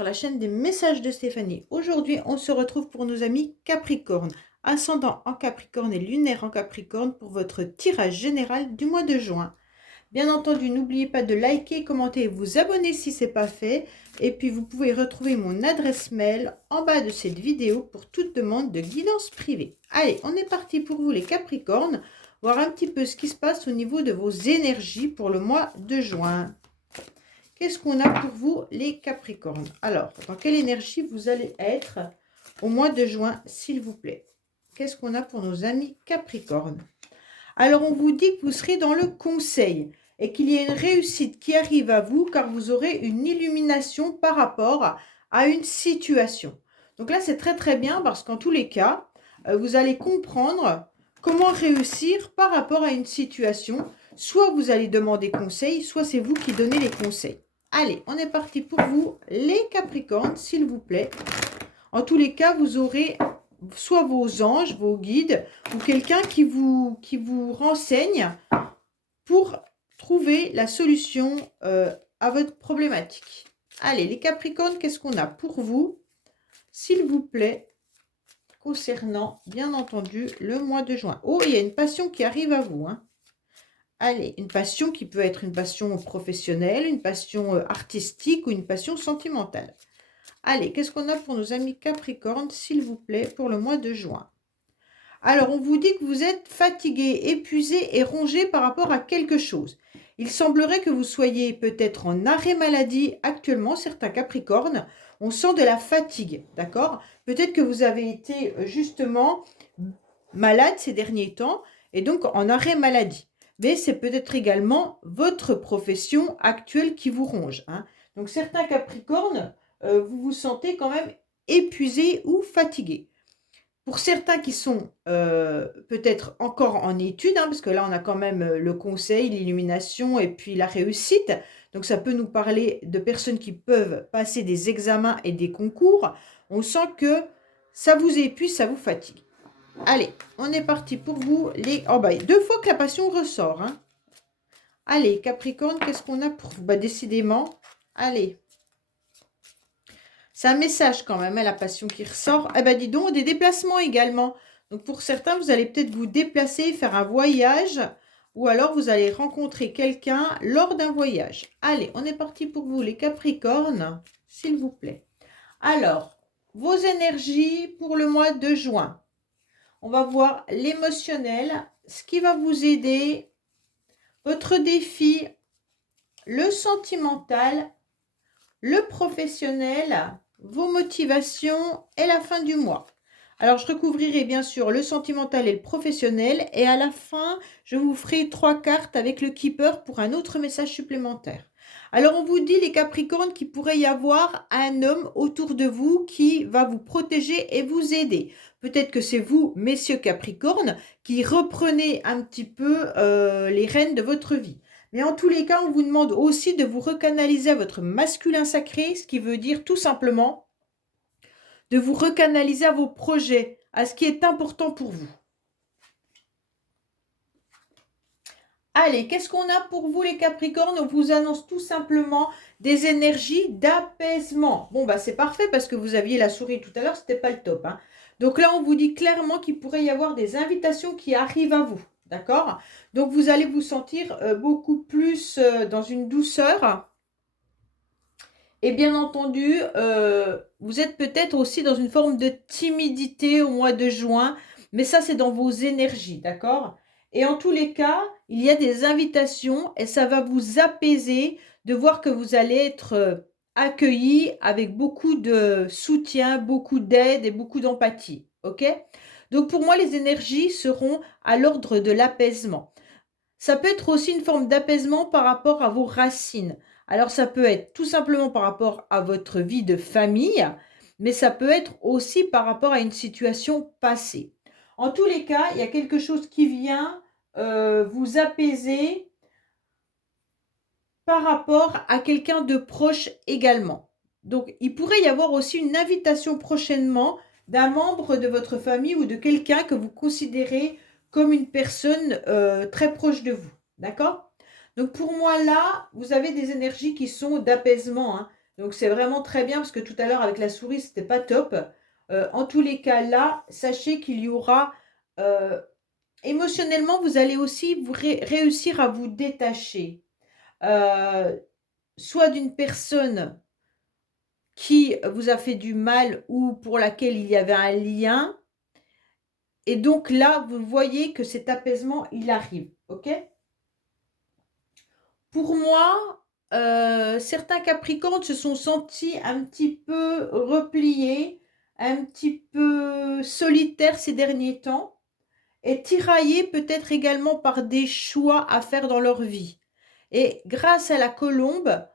sur la chaîne des messages de Stéphanie. Aujourd'hui, on se retrouve pour nos amis Capricorne, ascendant en Capricorne et lunaire en Capricorne pour votre tirage général du mois de juin. Bien entendu, n'oubliez pas de liker, commenter et vous abonner si ce n'est pas fait. Et puis, vous pouvez retrouver mon adresse mail en bas de cette vidéo pour toute demande de guidance privée. Allez, on est parti pour vous les Capricornes, voir un petit peu ce qui se passe au niveau de vos énergies pour le mois de juin. Qu'est-ce qu'on a pour vous, les Capricornes? Alors, dans quelle énergie vous allez être au mois de juin, s'il vous plaît? Qu'est-ce qu'on a pour nos amis Capricornes? Alors, on vous dit que vous serez dans le conseil et qu'il y a une réussite qui arrive à vous car vous aurez une illumination par rapport à une situation. Donc là, c'est très très bien parce qu'en tous les cas, vous allez comprendre comment réussir par rapport à une situation. Soit vous allez demander conseil, soit c'est vous qui donnez les conseils. Allez, on est parti pour vous, les Capricornes, s'il vous plaît. En tous les cas, vous aurez soit vos anges, vos guides, ou quelqu'un qui vous renseigne pour trouver la solution à votre problématique. Allez, les Capricornes, qu'est-ce qu'on a pour vous, s'il vous plaît, concernant, bien entendu, le mois de juin? Oh, il y a une passion qui arrive à vous, hein. Allez, une passion qui peut être une passion professionnelle, une passion artistique ou une passion sentimentale. Allez, qu'est-ce qu'on a pour nos amis Capricornes, s'il vous plaît, pour le mois de juin? Alors, on vous dit que vous êtes fatigué, épuisé et rongé par rapport à quelque chose. Il semblerait que vous soyez peut-être en arrêt maladie actuellement, certains Capricornes. On sent de la fatigue, d'accord? Peut-être que vous avez été justement malade ces derniers temps et donc en arrêt maladie. Mais c'est peut-être également votre profession actuelle qui vous ronge, hein. Donc, certains Capricornes, vous vous sentez quand même épuisé ou fatigué. Pour certains qui sont peut-être encore en études, hein, parce que là, on a quand même le conseil, l'illumination et puis la réussite. Donc, ça peut nous parler de personnes qui peuvent passer des examens et des concours. On sent que ça vous épuise, ça vous fatigue. Allez, on est parti pour vous. Oh bah, 2 fois que la passion ressort, hein. Allez, Capricorne, qu'est-ce qu'on a pour vous? Bah, décidément, allez. C'est un message quand même, hein, la passion qui ressort. Eh ben, dis donc, des déplacements également. Donc, pour certains, vous allez peut-être vous déplacer, faire un voyage. Ou alors, vous allez rencontrer quelqu'un lors d'un voyage. Allez, on est parti pour vous, les Capricornes, s'il vous plaît. Alors, vos énergies pour le mois de juin. On va voir l'émotionnel, ce qui va vous aider, votre défi, le sentimental, le professionnel, vos motivations et la fin du mois. Alors, je recouvrirai bien sûr le sentimental et le professionnel. Et à la fin, je vous ferai 3 cartes avec le keeper pour un autre message supplémentaire. Alors, on vous dit, les Capricornes, qu'il pourrait y avoir un homme autour de vous qui va vous protéger et vous aider. Peut-être que c'est vous, messieurs Capricornes, qui reprenez un petit peu les rênes de votre vie. Mais en tous les cas, on vous demande aussi de vous recanaliser à votre masculin sacré, ce qui veut dire tout simplement de vous recanaliser à vos projets, à ce qui est important pour vous. Allez, qu'est-ce qu'on a pour vous les Capricornes? On vous annonce tout simplement des énergies d'apaisement. Bon, bah c'est parfait parce que vous aviez la souris tout à l'heure, c'était pas le top, hein. Donc là, on vous dit clairement qu'il pourrait y avoir des invitations qui arrivent à vous. D'accord? Donc, vous allez vous sentir beaucoup plus dans une douceur. Et bien entendu, vous êtes peut-être aussi dans une forme de timidité au mois de juin. Mais ça, c'est dans vos énergies, d'accord? Et en tous les cas, il y a des invitations et ça va vous apaiser de voir que vous allez être accueillis avec beaucoup de soutien, beaucoup d'aide et beaucoup d'empathie. OK? Donc pour moi, les énergies seront à l'ordre de l'apaisement. Ça peut être aussi une forme d'apaisement par rapport à vos racines. Alors ça peut être tout simplement par rapport à votre vie de famille, mais ça peut être aussi par rapport à une situation passée. En tous les cas, il y a quelque chose qui vient vous apaiser par rapport à quelqu'un de proche également. Donc, il pourrait y avoir aussi une invitation prochainement d'un membre de votre famille ou de quelqu'un que vous considérez comme une personne très proche de vous. D'accord? Donc, pour moi, là, vous avez des énergies qui sont d'apaisement, hein. Donc, c'est vraiment très bien parce que tout à l'heure, avec la souris, c'était pas top. En tous les cas, là, sachez qu'il y aura... émotionnellement, vous allez aussi réussir à vous détacher. Soit d'une personne qui vous a fait du mal ou pour laquelle il y avait un lien. Et donc là, vous voyez que cet apaisement, il arrive. OK? Pour moi, certains Capricornes se sont sentis un petit peu repliés, un petit peu solitaires ces derniers temps et tiraillés peut-être également par des choix à faire dans leur vie. Et grâce à la colombe,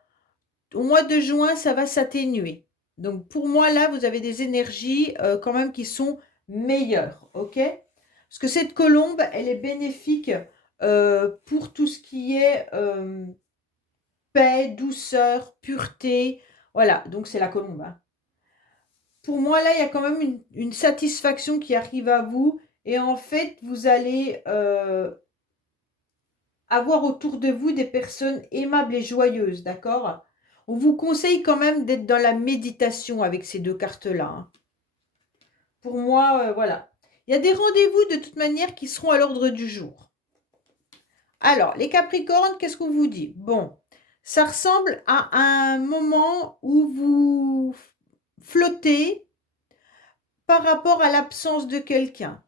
au mois de juin, ça va s'atténuer. Donc pour moi, là, vous avez des énergies quand même qui sont meilleures. OK? Parce que cette colombe, elle est bénéfique pour tout ce qui est paix, douceur, pureté. Voilà, donc c'est la colombe. Hein. Pour moi, là, il y a quand même une satisfaction qui arrive à vous. Et en fait, vous allez avoir autour de vous des personnes aimables et joyeuses, d'accord? On vous conseille quand même d'être dans la méditation avec ces deux cartes-là. Hein. Pour moi, voilà. Il y a des rendez-vous de toute manière qui seront à l'ordre du jour. Alors, les Capricornes, qu'est-ce qu'on vous dit? Bon, ça ressemble à un moment où vous flottez par rapport à l'absence de quelqu'un.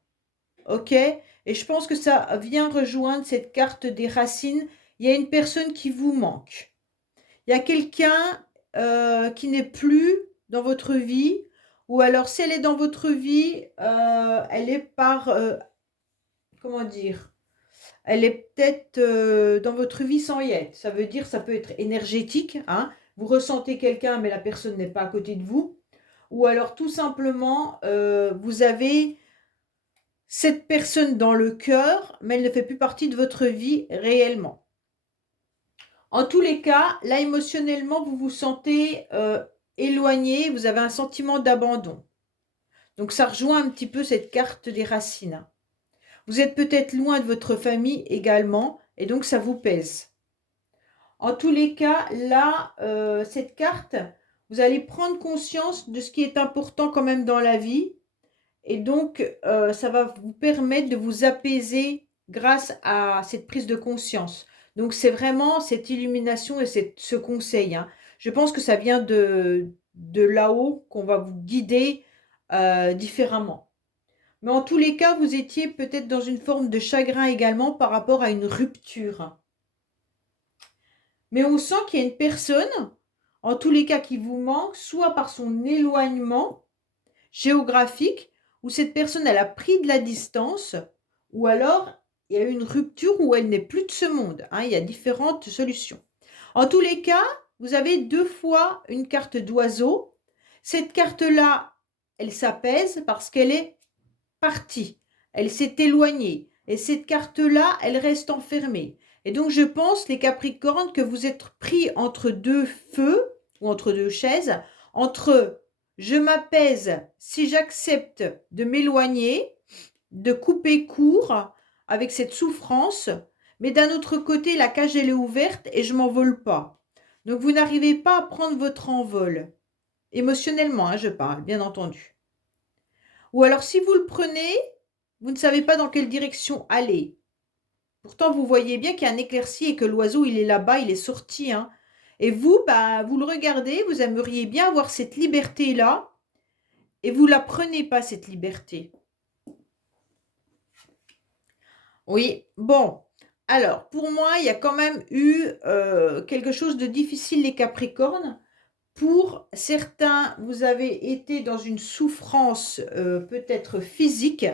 OK? Et je pense que ça vient rejoindre cette carte des racines. Il y a une personne qui vous manque. Il y a quelqu'un qui n'est plus dans votre vie. Ou alors, si elle est dans votre vie, elle est par... comment dire? Elle est peut-être dans votre vie sans y être. Ça veut dire, ça peut être énergétique. Hein. Vous ressentez quelqu'un, mais la personne n'est pas à côté de vous. Ou alors, tout simplement, vous avez cette personne dans le cœur, mais elle ne fait plus partie de votre vie réellement. En tous les cas, là, émotionnellement, vous vous sentez éloigné, vous avez un sentiment d'abandon. Donc, ça rejoint un petit peu cette carte des racines. Vous êtes peut-être loin de votre famille également, et donc ça vous pèse. En tous les cas, là, cette carte, vous allez prendre conscience de ce qui est important quand même dans la vie, et donc ça va vous permettre de vous apaiser grâce à cette prise de conscience. Donc c'est vraiment cette illumination et ce conseil. Hein. Je pense que ça vient de là-haut qu'on va vous guider différemment. Mais en tous les cas, vous étiez peut-être dans une forme de chagrin également par rapport à une rupture. Mais on sent qu'il y a une personne, en tous les cas, qui vous manque, soit par son éloignement géographique, où cette personne, elle a pris de la distance, ou alors il y a eu une rupture où elle n'est plus de ce monde. Hein, il y a différentes solutions. En tous les cas, vous avez deux fois une carte d'oiseau. Cette carte-là, elle s'apaise parce qu'elle est partie. Elle s'est éloignée. Et cette carte-là, elle reste enfermée. Et donc, je pense, les Capricornes, que vous êtes pris entre deux feux, ou entre deux chaises, entre je m'apaise si j'accepte de m'éloigner, de couper court avec cette souffrance, mais d'un autre côté, la cage, elle est ouverte et je ne m'envole pas. Donc, vous n'arrivez pas à prendre votre envol. Émotionnellement, hein, je parle, bien entendu. Ou alors, si vous le prenez, vous ne savez pas dans quelle direction aller. Pourtant, vous voyez bien qu'il y a un éclairci et que l'oiseau, il est là-bas, il est sorti. Hein. Et vous, bah, vous le regardez, vous aimeriez bien avoir cette liberté-là, et vous ne la prenez pas, cette liberté. Oui, bon. Alors, pour moi, il y a quand même eu quelque chose de difficile, les Capricornes. Pour certains, vous avez été dans une souffrance peut-être physique,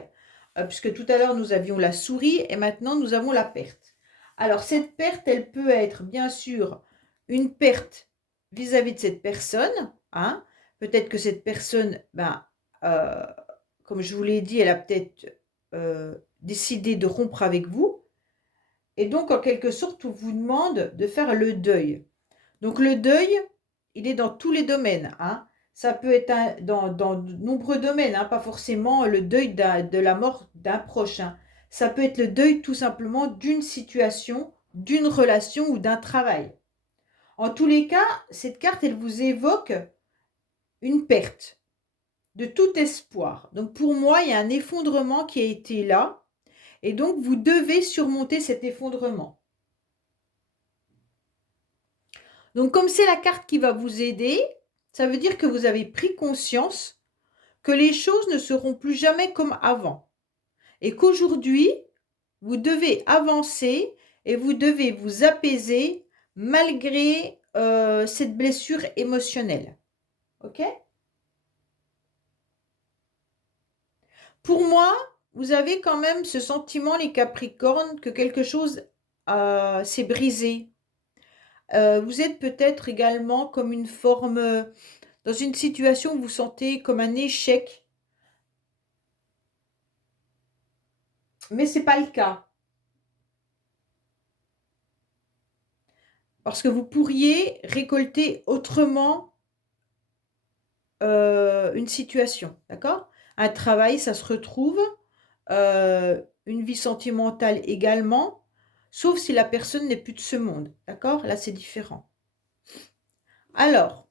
puisque tout à l'heure, nous avions la souris et maintenant, nous avons la perte. Alors, cette perte, elle peut être, bien sûr, une perte vis-à-vis de cette personne. Hein. Peut-être que cette personne, ben, comme je vous l'ai dit, elle a peut-être décidé de rompre avec vous. Et donc, en quelque sorte, on vous demande de faire le deuil. Donc, le deuil, il est dans tous les domaines. Hein. Ça peut être dans de nombreux domaines, hein, pas forcément le deuil de la mort d'un proche. Hein. Ça peut être le deuil tout simplement d'une situation, d'une relation ou d'un travail. En tous les cas, cette carte, elle vous évoque une perte de tout espoir. Donc pour moi, il y a un effondrement qui a été là. Et donc, vous devez surmonter cet effondrement. Donc, comme c'est la carte qui va vous aider, ça veut dire que vous avez pris conscience que les choses ne seront plus jamais comme avant. Et qu'aujourd'hui, vous devez avancer et vous devez vous apaiser malgré cette blessure émotionnelle. OK? Pour moi, vous avez quand même ce sentiment, les Capricornes, que quelque chose s'est brisé. Vous êtes peut-être également comme une forme, dans une situation où vous sentez comme un échec, mais ce n'est pas le cas. Parce que vous pourriez récolter autrement une situation, d'accord? Un travail, ça se retrouve, une vie sentimentale également, sauf si la personne n'est plus de ce monde, d'accord? Là, c'est différent. Alors,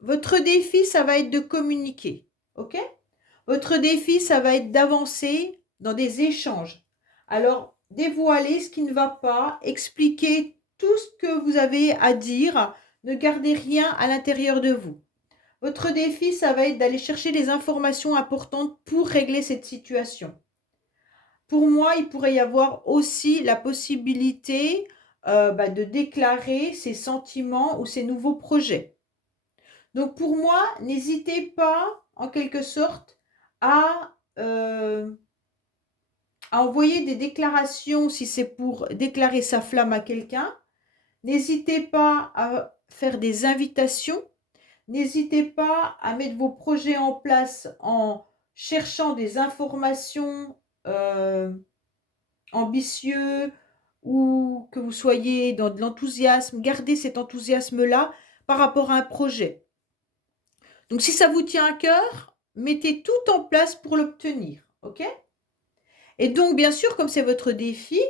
votre défi, ça va être de communiquer, ok? Votre défi, ça va être d'avancer dans des échanges. Alors, dévoilez ce qui ne va pas, expliquez tout ce que vous avez à dire, ne gardez rien à l'intérieur de vous. Votre défi, ça va être d'aller chercher les informations importantes pour régler cette situation. Pour moi, il pourrait y avoir aussi la possibilité de déclarer ses sentiments ou ses nouveaux projets. Donc pour moi, n'hésitez pas, en quelque sorte, à, envoyer des déclarations si c'est pour déclarer sa flamme à quelqu'un. N'hésitez pas à faire des invitations. N'hésitez pas à mettre vos projets en place en cherchant des informations ambitieux ou que vous soyez dans de l'enthousiasme. Gardez cet enthousiasme-là par rapport à un projet. Donc, si ça vous tient à cœur, mettez tout en place pour l'obtenir, ok? Et donc, bien sûr, comme c'est votre défi,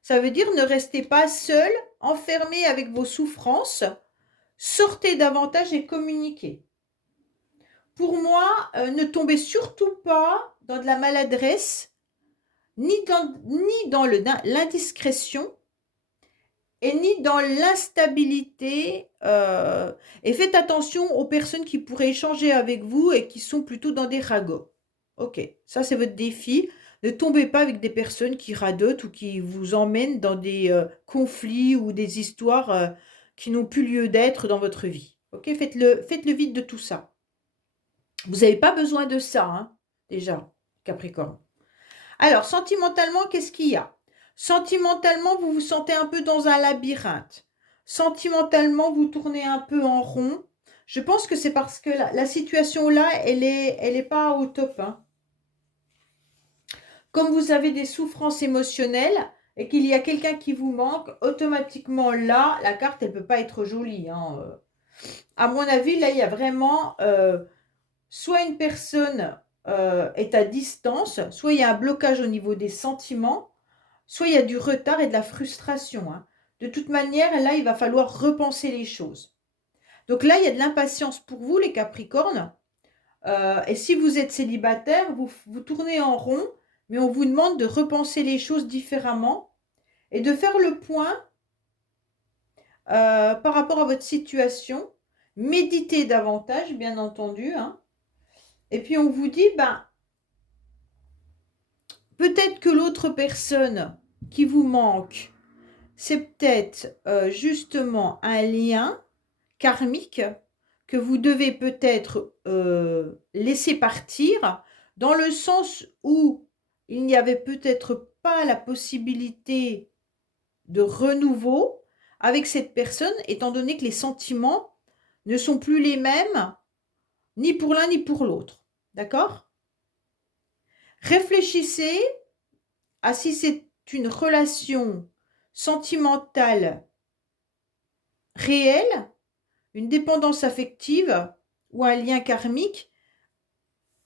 ça veut dire ne restez pas seul, enfermé avec vos souffrances. Sortez davantage et communiquez. Pour moi, ne tombez surtout pas dans de la maladresse, ni dans l'indiscrétion, et ni dans l'instabilité. Et faites attention aux personnes qui pourraient échanger avec vous et qui sont plutôt dans des ragots. Ok, ça c'est votre défi. Ne tombez pas avec des personnes qui radotent ou qui vous emmènent dans des conflits ou des histoires qui n'ont plus lieu d'être dans votre vie. Ok, faites le vide de tout ça. Vous n'avez pas besoin de ça, hein, déjà, Capricorne. Alors, sentimentalement, qu'est-ce qu'il y a? Sentimentalement, vous vous sentez un peu dans un labyrinthe. Sentimentalement, vous tournez un peu en rond. Je pense que c'est parce que la situation là, elle est pas au top, hein. Comme vous avez des souffrances émotionnelles et qu'il y a quelqu'un qui vous manque, automatiquement là, la carte, elle peut pas être jolie, hein. À mon avis, là, il y a vraiment soit une personne est à distance, soit il y a un blocage au niveau des sentiments, soit il y a du retard et de la frustration, hein. De toute manière, là, il va falloir repenser les choses. Donc là, il y a de l'impatience pour vous, les Capricornes. Et si vous êtes célibataire, vous tournez en rond, mais on vous demande de repenser les choses différemment et de faire le point par rapport à votre situation. Méditez davantage, bien entendu, hein. Et puis on vous dit, peut-être que l'autre personne qui vous manque, c'est peut-être justement un lien karmique que vous devez peut-être laisser partir, dans le sens où il n'y avait peut-être pas la possibilité de renouveau avec cette personne, étant donné que les sentiments ne sont plus les mêmes, ni pour l'un ni pour l'autre. D'accord? Réfléchissez à si c'est une relation sentimentale réelle, une dépendance affective ou un lien karmique.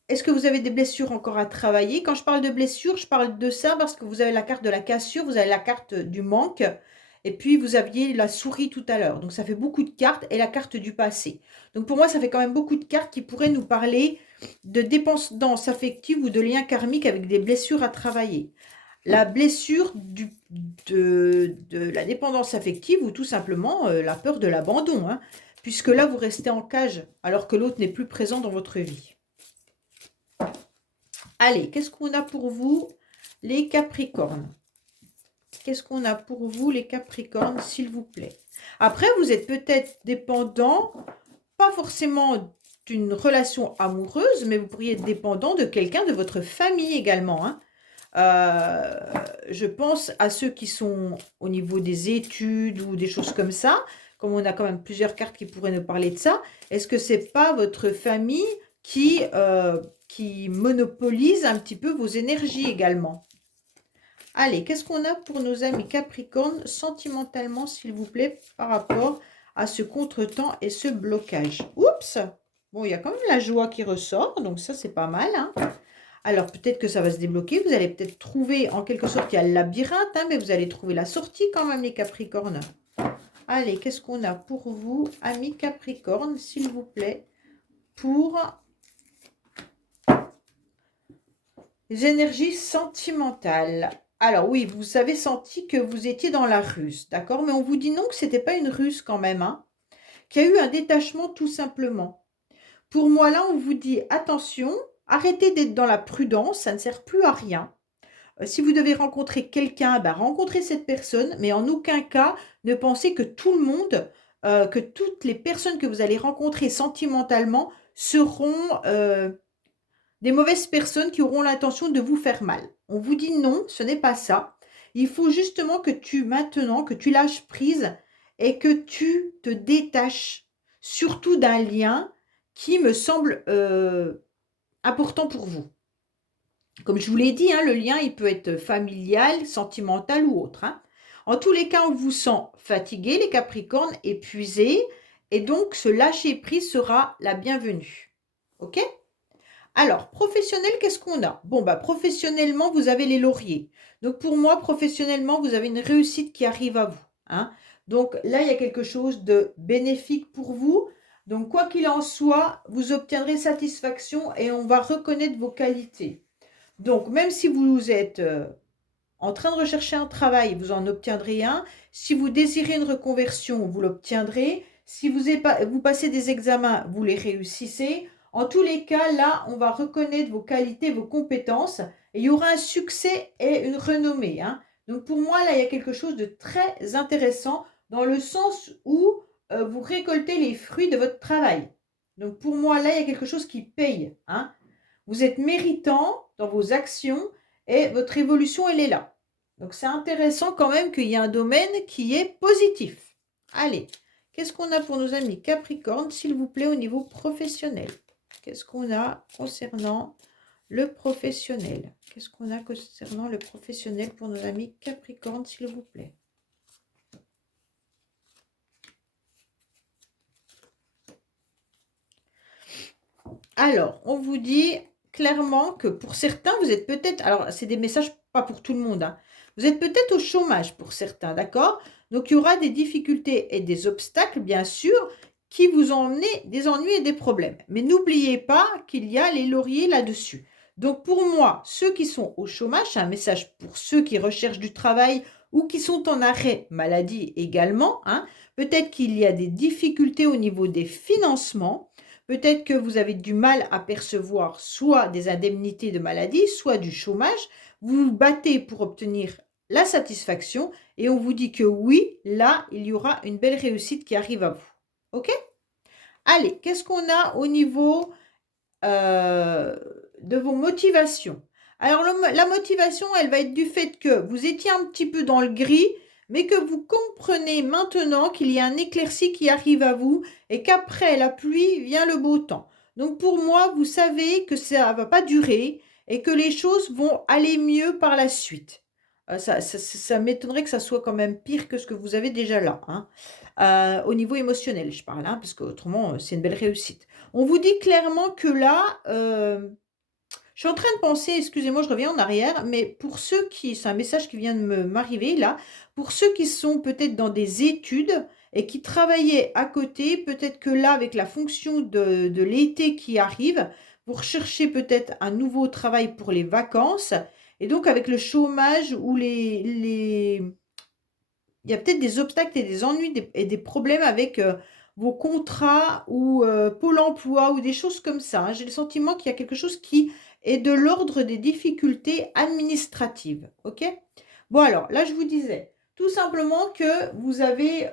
Est-ce que vous avez des blessures encore à travailler? Quand je parle de blessures, je parle de ça parce que vous avez la carte de la cassure, vous avez la carte du manque Et puis, vous aviez la souris tout à l'heure. Donc, ça fait beaucoup de cartes et la carte du passé. Donc, pour moi, ça fait quand même beaucoup de cartes qui pourraient nous parler de dépendance affective ou de liens karmiques avec des blessures à travailler. La blessure de la dépendance affective ou tout simplement la peur de l'abandon, hein, puisque là, vous restez en cage alors que l'autre n'est plus présent dans votre vie. Allez, qu'est-ce qu'on a pour vous, les Capricornes? Qu'est-ce qu'on a pour vous, les Capricornes, s'il vous plaît? Après, vous êtes peut-être dépendant, pas forcément d'une relation amoureuse, mais vous pourriez être dépendant de quelqu'un de votre famille également, hein. Je pense à ceux qui sont au niveau des études ou des choses comme ça, comme on a quand même plusieurs cartes qui pourraient nous parler de ça. Est-ce que c'est pas votre famille qui monopolise un petit peu vos énergies également? Allez, qu'est-ce qu'on a pour nos amis Capricorne sentimentalement, s'il vous plaît, par rapport à ce contretemps et ce blocage? Oups! Bon, il y a quand même la joie qui ressort, donc ça, c'est pas mal, hein. Alors, peut-être que ça va se débloquer. Vous allez peut-être trouver, en quelque sorte, il y a le labyrinthe, hein, mais vous allez trouver la sortie quand même, les Capricornes. Allez, qu'est-ce qu'on a pour vous, amis Capricorne, s'il vous plaît, pour les énergies sentimentales? Alors oui, vous avez senti que vous étiez dans la ruse, d'accord? Mais on vous dit non, que ce n'était pas une ruse quand même, hein, qu'il y a eu un détachement tout simplement. Pour moi, là, on vous dit attention, arrêtez d'être dans la prudence, ça ne sert plus à rien. Si vous devez rencontrer quelqu'un, ben, rencontrez cette personne, mais en aucun cas ne pensez que tout le monde, que toutes les personnes que vous allez rencontrer sentimentalement seront des mauvaises personnes qui auront l'intention de vous faire mal. On vous dit non, ce n'est pas ça. Il faut justement que maintenant, que tu lâches prise et que tu te détaches surtout d'un lien qui me semble important pour vous. Comme je vous l'ai dit, hein, le lien, il peut être familial, sentimental ou autre, hein. En tous les cas, on vous sent fatigué, les Capricornes, épuisés, et donc ce lâcher-prise sera la bienvenue. OK? Alors, professionnel, qu'est-ce qu'on a? Bon, bah, professionnellement, vous avez les lauriers. Donc, pour moi, professionnellement, vous avez une réussite qui arrive à vous, hein. Donc, là, il y a quelque chose de bénéfique pour vous. Donc, quoi qu'il en soit, vous obtiendrez satisfaction et on va reconnaître vos qualités. Donc, même si vous êtes en train de rechercher un travail, vous en obtiendrez un. Si vous désirez une reconversion, vous l'obtiendrez. Si vous passez des examens, vous les réussissez. En tous les cas, là, on va reconnaître vos qualités, vos compétences. Et il y aura un succès et une renommée, hein. Donc, pour moi, là, il y a quelque chose de très intéressant dans le sens où vous récoltez les fruits de votre travail. Donc, pour moi, là, il y a quelque chose qui paye, hein. Vous êtes méritant dans vos actions et votre évolution, elle est là. Donc, c'est intéressant quand même qu'il y ait un domaine qui est positif. Allez, qu'est-ce qu'on a pour nos amis Capricorne, s'il vous plaît, au niveau professionnel? Qu'est-ce qu'on a concernant le professionnel? Qu'est-ce qu'on a concernant le professionnel pour nos amis Capricorne, s'il vous plaît? Alors, on vous dit clairement que pour certains, vous êtes peut-être, alors c'est des messages pas pour tout le monde, hein. Vous êtes peut-être au chômage pour certains, d'accord? Donc, il y aura des difficultés et des obstacles, bien sûr, qui vous ont emmené des ennuis et des problèmes. Mais n'oubliez pas qu'il y a les lauriers là-dessus. Donc, pour moi, ceux qui sont au chômage, c'est un message pour ceux qui recherchent du travail ou qui sont en arrêt maladie également, hein. Peut-être qu'il y a des difficultés au niveau des financements. Peut-être que vous avez du mal à percevoir soit des indemnités de maladie, soit du chômage. Vous vous battez pour obtenir la satisfaction et on vous dit que oui, là, il y aura une belle réussite qui arrive à vous. OK? Allez, qu'est-ce qu'on a au niveau de vos motivations? Alors, la motivation, elle va être du fait que vous étiez un petit peu dans le gris, mais que vous comprenez maintenant qu'il y a un éclairci qui arrive à vous et qu'après la pluie vient le beau temps. Donc, pour moi, vous savez que ça ne va pas durer et que les choses vont aller mieux par la suite. Ça m'étonnerait que ça soit quand même pire que ce que vous avez déjà là, hein. Au niveau émotionnel, je parle, hein, parce qu'autrement, c'est une belle réussite. On vous dit clairement que là, Je suis en train de penser, excusez-moi, je reviens en arrière, mais pour ceux qui, c'est un message qui vient de m'arriver là, pour ceux qui sont peut-être dans des études et qui travaillaient à côté, peut-être que là, avec la fonction de l'été qui arrive, vous recherchez peut-être un nouveau travail pour les vacances, et donc avec le chômage ou il y a peut-être des obstacles et des ennuis et des problèmes avec vos contrats ou Pôle emploi ou des choses comme ça, hein. J'ai le sentiment qu'il y a quelque chose qui est de l'ordre des difficultés administratives. OK? Bon, alors, là, je vous disais tout simplement que vous avez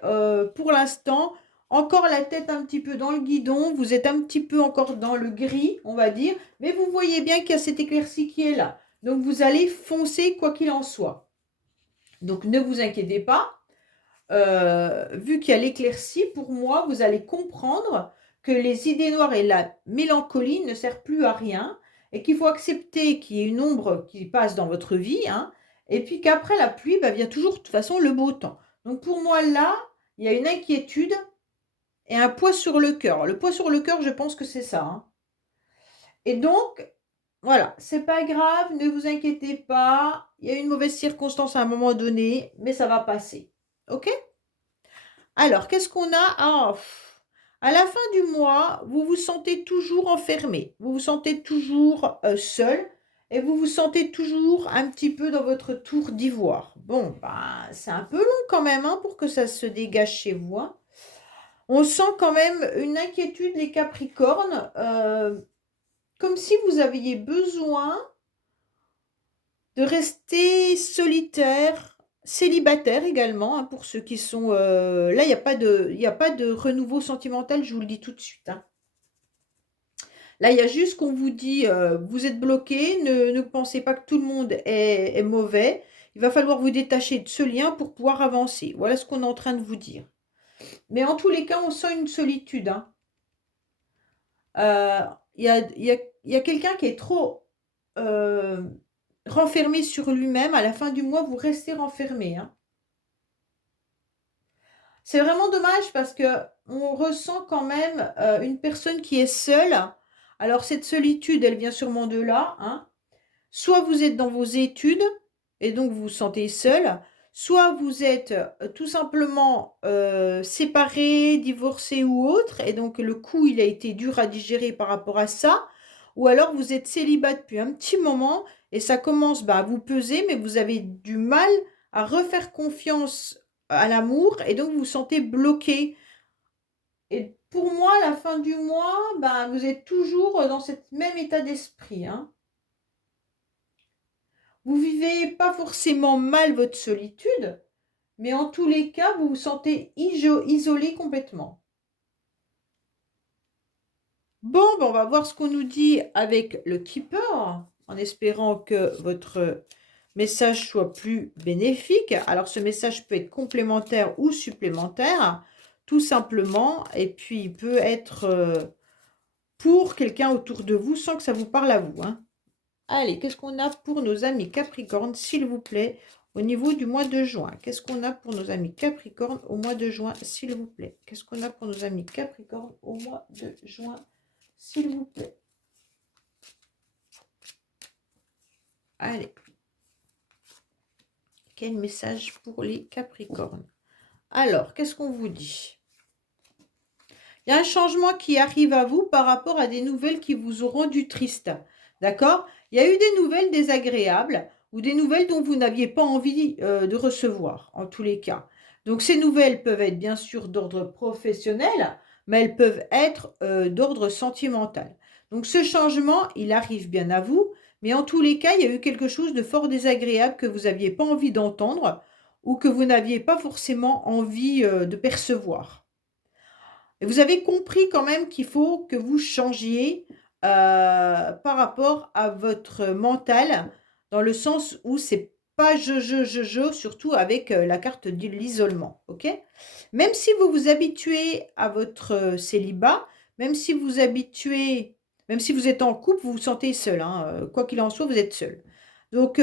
pour l'instant encore la tête un petit peu dans le guidon, vous êtes un petit peu encore dans le gris, on va dire, mais vous voyez bien qu'il y a cette éclaircie qui est là. Donc, vous allez foncer quoi qu'il en soit. Donc, ne vous inquiétez pas. Vu qu'il y a l'éclaircie, pour moi, vous allez comprendre que les idées noires et la mélancolie ne servent plus à rien et qu'il faut accepter qu'il y ait une ombre qui passe dans votre vie, hein, et puis qu'après la pluie, bah, vient toujours de toute façon le beau temps. Donc pour moi, là, il y a une inquiétude et un poids sur le cœur. Le poids sur le cœur, je pense que c'est ça, hein. Et donc, voilà, c'est pas grave, ne vous inquiétez pas. Il y a une mauvaise circonstance à un moment donné, mais ça va passer. OK? Alors, qu'est-ce qu'on a? Ah, à la fin du mois, vous vous sentez toujours enfermé, vous vous sentez toujours seul et vous vous sentez toujours un petit peu dans votre tour d'ivoire. Bon, bah, c'est un peu long quand même, hein, pour que ça se dégage chez vous, hein. On sent quand même une inquiétude, les Capricornes, comme si vous aviez besoin de rester solitaire, célibataire également, hein, pour ceux qui sont, là, il y a pas de renouveau sentimental, je vous le dis tout de suite, hein. Là, il y a juste qu'on vous dit, vous êtes bloqué, ne pensez pas que tout le monde est mauvais. Il va falloir vous détacher de ce lien pour pouvoir avancer. Voilà ce qu'on est en train de vous dire. Mais en tous les cas, on sent une solitude, hein. Il y a quelqu'un qui est trop, renfermé sur lui-même. À la fin du mois, vous restez renfermé, hein. C'est vraiment dommage parce que on ressent quand même une personne qui est seule. Alors cette solitude, elle vient sûrement de là, hein. Soit vous êtes dans vos études et donc vous vous sentez seul, soit vous êtes tout simplement séparé, divorcé ou autre, et donc le coup il a été dur à digérer par rapport à ça, ou alors vous êtes célibat depuis un petit moment et ça commence bah, à vous peser, mais vous avez du mal à refaire confiance à l'amour et donc vous vous sentez bloqué. Et pour moi, à la fin du mois, bah, vous êtes toujours dans ce même état d'esprit, hein. Vous vivez pas forcément mal votre solitude, mais en tous les cas, vous vous sentez isolé complètement. Bon, ben on va voir ce qu'on nous dit avec le Keeper, en espérant que votre message soit plus bénéfique. Alors, ce message peut être complémentaire ou supplémentaire, tout simplement, et puis il peut être pour quelqu'un autour de vous sans que ça vous parle à vous, hein. Allez, qu'est-ce qu'on a pour nos amis Capricorne, s'il vous plaît, au niveau du mois de juin? Qu'est-ce qu'on a pour nos amis Capricorne au mois de juin, s'il vous plaît? Qu'est-ce qu'on a pour nos amis Capricorne au mois de juin, s'il vous plaît? Allez. Quel message pour les Capricornes? Alors, qu'est-ce qu'on vous dit? Il y a un changement qui arrive à vous par rapport à des nouvelles qui vous auront rendu triste. D'accord? Il y a eu des nouvelles désagréables ou des nouvelles dont vous n'aviez pas envie de recevoir, en tous les cas. Donc, ces nouvelles peuvent être bien sûr d'ordre professionnel, mais elles peuvent être d'ordre sentimental. Donc, ce changement, il arrive bien à vous, mais en tous les cas, il y a eu quelque chose de fort désagréable que vous n'aviez pas envie d'entendre ou que vous n'aviez pas forcément envie de percevoir. Et vous avez compris quand même qu'il faut que vous changiez par rapport à votre mental, dans le sens où c'est pas je, surtout avec la carte de l'isolement, ok? Même si vous vous habituez à votre célibat, même si vous habituez, même si vous êtes en couple, vous vous sentez seul, hein, quoi qu'il en soit, vous êtes seul. Donc,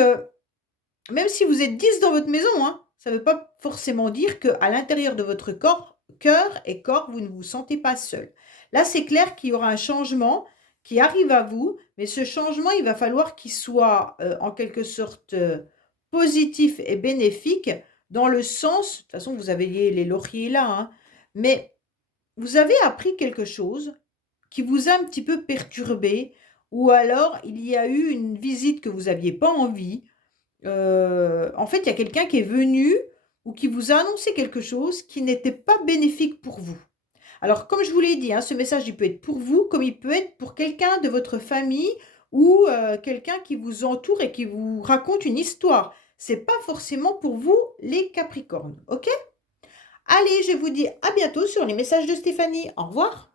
même si vous êtes 10 dans votre maison, hein, ça ne veut pas forcément dire qu'à l'intérieur de votre corps, cœur et corps, vous ne vous sentez pas seul. Là, c'est clair qu'il y aura un changement qui arrive à vous, mais ce changement, il va falloir qu'il soit en quelque sorte positif et bénéfique dans le sens, de toute façon, vous avez les lauriers là, hein, mais vous avez appris quelque chose qui vous a un petit peu perturbé, ou alors il y a eu une visite que vous n'aviez pas envie. En fait, il y a quelqu'un qui est venu ou qui vous a annoncé quelque chose qui n'était pas bénéfique pour vous. Alors, comme je vous l'ai dit, hein, ce message, il peut être pour vous, comme il peut être pour quelqu'un de votre famille ou quelqu'un qui vous entoure et qui vous raconte une histoire. C'est pas forcément pour vous, les Capricornes, ok? Allez, je vous dis à bientôt sur les messages de Stéphanie. Au revoir.